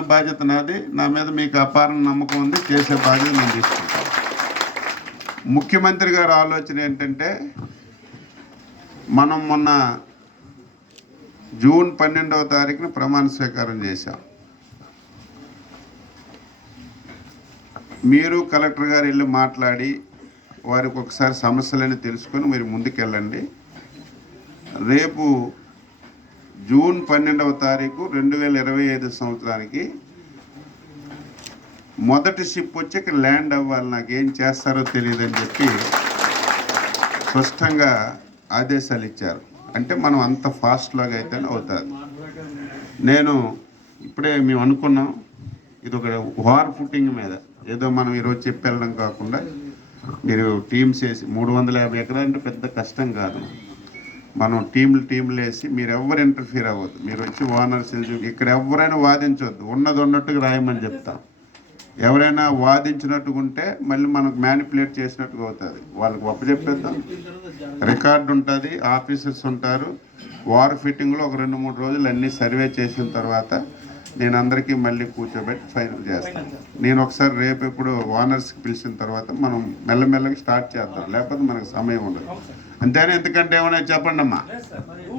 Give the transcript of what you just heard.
చూసుకునే బాధ్యత నాది. నా మీద మీకు అపారం నమ్మకం ఉంది. చేసే బాధ్యత నేను తీసుకుంటాను. ముఖ్యమంత్రి గారి ఆలోచన ఏంటంటే మనం మొన్న జూన్ పన్నెండవ తారీఖున ప్రమాణ స్వీకారం చేశాం. మీరు కలెక్టర్ గారు వెళ్ళి మాట్లాడి వారికి ఒకసారి సమస్యలని తెలుసుకొని మీరు ముందుకెళ్ళండి. రేపు జూన్ పన్నెండవ తారీఖు రెండు వేల ఇరవై ఐదు సంవత్సరానికి మొదటి షిప్ వచ్చి ఇక్కడ ల్యాండ్ అవ్వాలి నాకు ఏం చేస్తారో తెలియదని చెప్పి స్పష్టంగా ఆదేశాలు ఇచ్చారు. అంటే మనం అంత ఫాస్ట్లాగా అయితేనే అవుతుంది. నేను ఇప్పుడే మేము అనుకున్నాం ఇది ఒక వార్ ఫుటింగ్ మీద. ఏదో మనం ఈరోజు చెప్పి వెళ్ళడం కాకుండా మీరు టీమ్స్ వేసి మూడు వందల యాభై ఎకరాలు అంటే పెద్ద కష్టం కాదు. మనం టీంలు టీంలు వేసి మీరు ఎవరు ఇంటర్ఫీర్ అవ్వద్దు. మీరు వచ్చి ఓనర్స్ ఇక్కడ ఎవరైనా వాదించవద్దు ఉన్నది ఉన్నట్టుగా రాయమని చెప్తాం. ఎవరైనా వాదించినట్టుగా ఉంటే మళ్ళీ మనకు మ్యానిపులేట్ చేసినట్టుగా అవుతుంది. వాళ్ళకి ఒప్పచెప్పేద్దాం రికార్డు ఉంటుంది ఆఫీసర్స్ ఉంటారు. వార్ ఫిట్టింగ్లో ఒక రెండు మూడు రోజులు అన్నీ సర్వే చేసిన తర్వాత నేను అందరికీ మళ్ళీ కూర్చోబెట్టి ఫైనల్ చేస్తాను. నేను ఒకసారి రేపు ఎప్పుడు ఓనర్స్కి పిలిచిన తర్వాత మనం మెల్లమెల్లగా స్టార్ట్ చేద్దాం. లేకపోతే మనకు సమయం ఉండదు. అంతేనా? ఎందుకంటే ఏమైనా చెప్పండి అమ్మా